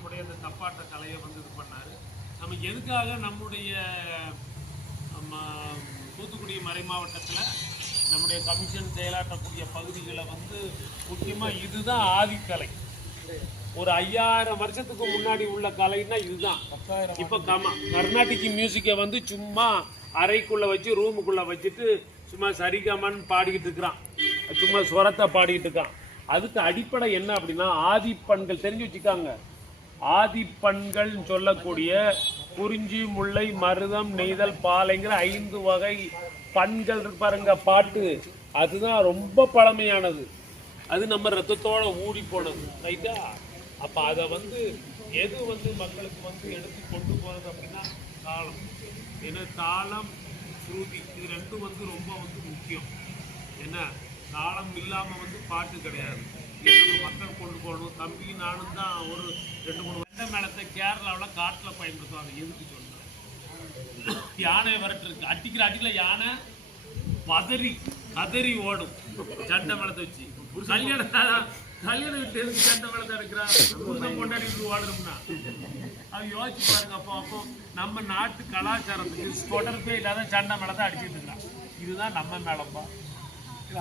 நம்முடைய அந்த தப்பாட்ட கலையை வந்து இது பண்ணார். நம்ம எதுக்காக நம்முடைய தூத்துக்குடி மறை மாவட்டத்தில் நம்முடைய கமிஷன் செயலாற்றக்கூடிய பகுதிகளை வந்து முக்கியமாக இதுதான் ஆதிக்கலை. ஒரு 5000 வருஷத்துக்கு முன்னாடி உள்ள கலைன்னா இதுதான். இப்போ கர்நாடிக் மியூசிக்கை வந்து சும்மா அறைக்குள்ளே வச்சு ரூமுக்குள்ளே வச்சுட்டு சும்மா சரிகமன்னு பாடிக்கிட்டு இருக்கிறான், சும்மா ஸ்வரத்தை பாடிக்கிட்டு இருக்கான். அதுக்கு அடிப்படை என்ன அப்படின்னா ஆதிப்பண்கள் தெரிஞ்சு வச்சுக்காங்க. ஆதிப்பண்கள் சொல்லக்கூடிய குறிஞ்சி, முல்லை, மருதம், நெய்தல், பாலைங்கிற 5 வகை பண்கள் இருப்பாருங்க பாட்டு. அதுதான் ரொம்ப பழமையானது. அது நம்ம ரத்தத்தோட ஊறி போனது, ரைட்டா? அப்போ அதை வந்து எது வந்து மக்களுக்கு வந்து எடுத்து கொண்டு போகிறது அப்படின்னா தாளம். ஏன்னா தாளம், ஸ்ருதி இது ரெண்டும் வந்து ரொம்ப வந்து முக்கியம். ஏன்னா தாளம் இல்லாமல் வந்து பாட்டு கிடையாது. மக்கள் கொண்டு போகணும். தம்பி நானும் தான் ஒரு 2-3 வெண்டை மேளத்தை கேரளாவில் காட்டில் பயன்படுத்துவாங்க. எதுக்கு சொன்னாங்க? யானை வரட்டு இருக்கு, அடிக்கிற யானை கதறி ஓடும் சண்டை மேளத்தை வச்சு. கல்யாணம் விட்டு எதுக்கு சண்டை மேளத்தை எடுக்கிறான்? புருஷன் கொண்டாடிட்டு ஓடணும்னா அது யோசிச்சு பாருங்க. அப்போ நம்ம நாட்டு கலாச்சாரத்துக்கு தொடர்பே இல்லாத சண்டை மேளத்தை அடிச்சுட்டு இருக்கான். இதுதான் நம்ம மேளம்பா.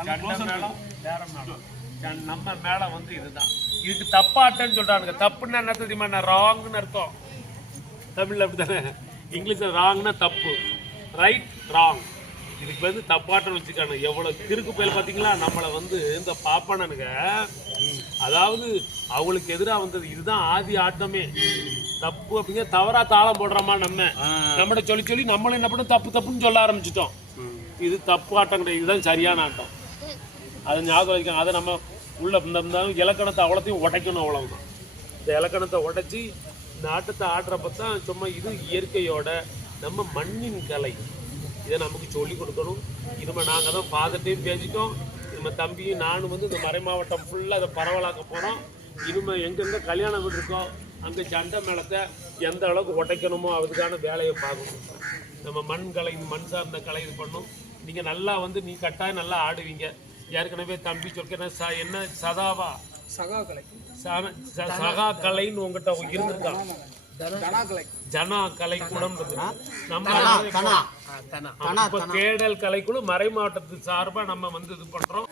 சண்டை மேளம் வேற மேளம். நம்ம மேல வந்து இதுதான். இதுக்கு தப்பாட்டன்னு சொல்றானுங்க. தப்புன்னா என்ன தெரியுமா? ராங்னு அர்த்தம். தமிழ்ல அப்படித்தானே, இங்கிலீஷ்ல ராங்னா தப்பு, ரைட் ராங். இதுக்கு வந்து தப்பாட்டம் வச்சுக்கானு. எவ்வளவு கிறுக்கு பயல் பார்த்தீங்களா? நம்மளை வந்து இந்த பாப்பானுங்க, அதாவது அவங்களுக்கு எதிராக வந்தது. இதுதான் ஆதி ஆட்டமே. தப்பு அப்படிங்கிற தவறா தாளம் போடுறோமா நம்மளை சொல்லி நம்மளும் என்ன பண்ணோம், தப்புன்னு சொல்ல ஆரம்பிச்சிட்டோம். இது தப்பு ஆட்டம் கிடையாது, இதுதான் சரியான ஆட்டம். அதை ஞாபகம் வைக்கணும். அதை நம்ம உள்ள இருந்தாலும் இலக்கணத்தை அவ்வளோத்தையும் உடைக்கணும், அவ்வளவுதான். இந்த இலக்கணத்தை உடைச்சி இந்த ஆட்டத்தை ஆடுறப்ப தான் சும்மா இது இயற்கையோட நம்ம மண்ணின் கலை. இதை நமக்கு சொல்லிக் கொடுக்கணும். இனிமேல் நாங்கள் தான் ஃபாதர்ட்டையும் பேசிட்டோம். இனிமேல் தம்பியும் நானும் வந்து இந்த மறை மாவட்டம் ஃபுல்லாக அதை பரவலாக்க போகிறோம். இனிமேல் எங்கெங்கே கல்யாணம் வீடு இருக்கோ அங்கே சண்டை மேளத்தை எந்த அளவுக்கு உடைக்கணுமோ அதுக்கான வேலையை பார்க்கணும். நம்ம மண் கலை, மண் சார்ந்த கலை இது பண்ணும். நீங்கள் நல்லா வந்து நீ கட்டாயம் நல்லா ஆடுவீங்க. ஏற்கனவே தம்பி சொல்ல என்ன சதாவா சகா கலைன்னு உங்ககிட்ட இருந்திருக்கான். ஜனா கலைக்கூடம் நம்ம கேடல் கலைக்குழு மறை மாவட்டத்து சார்பா நம்ம வந்து இது பண்றோம்.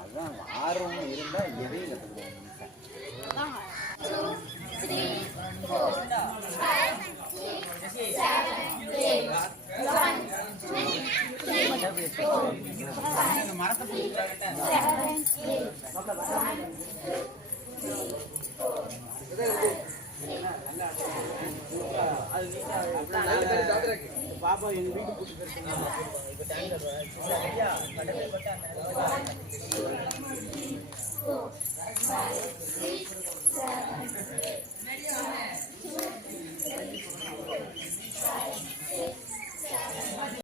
அதான் ஆர்வம் இருந்தால் எதையும் கற்றுக்குவோம். மரத்தை பாப்பா எங்க வீட்டு கூட்டு போயிருக்கோம்.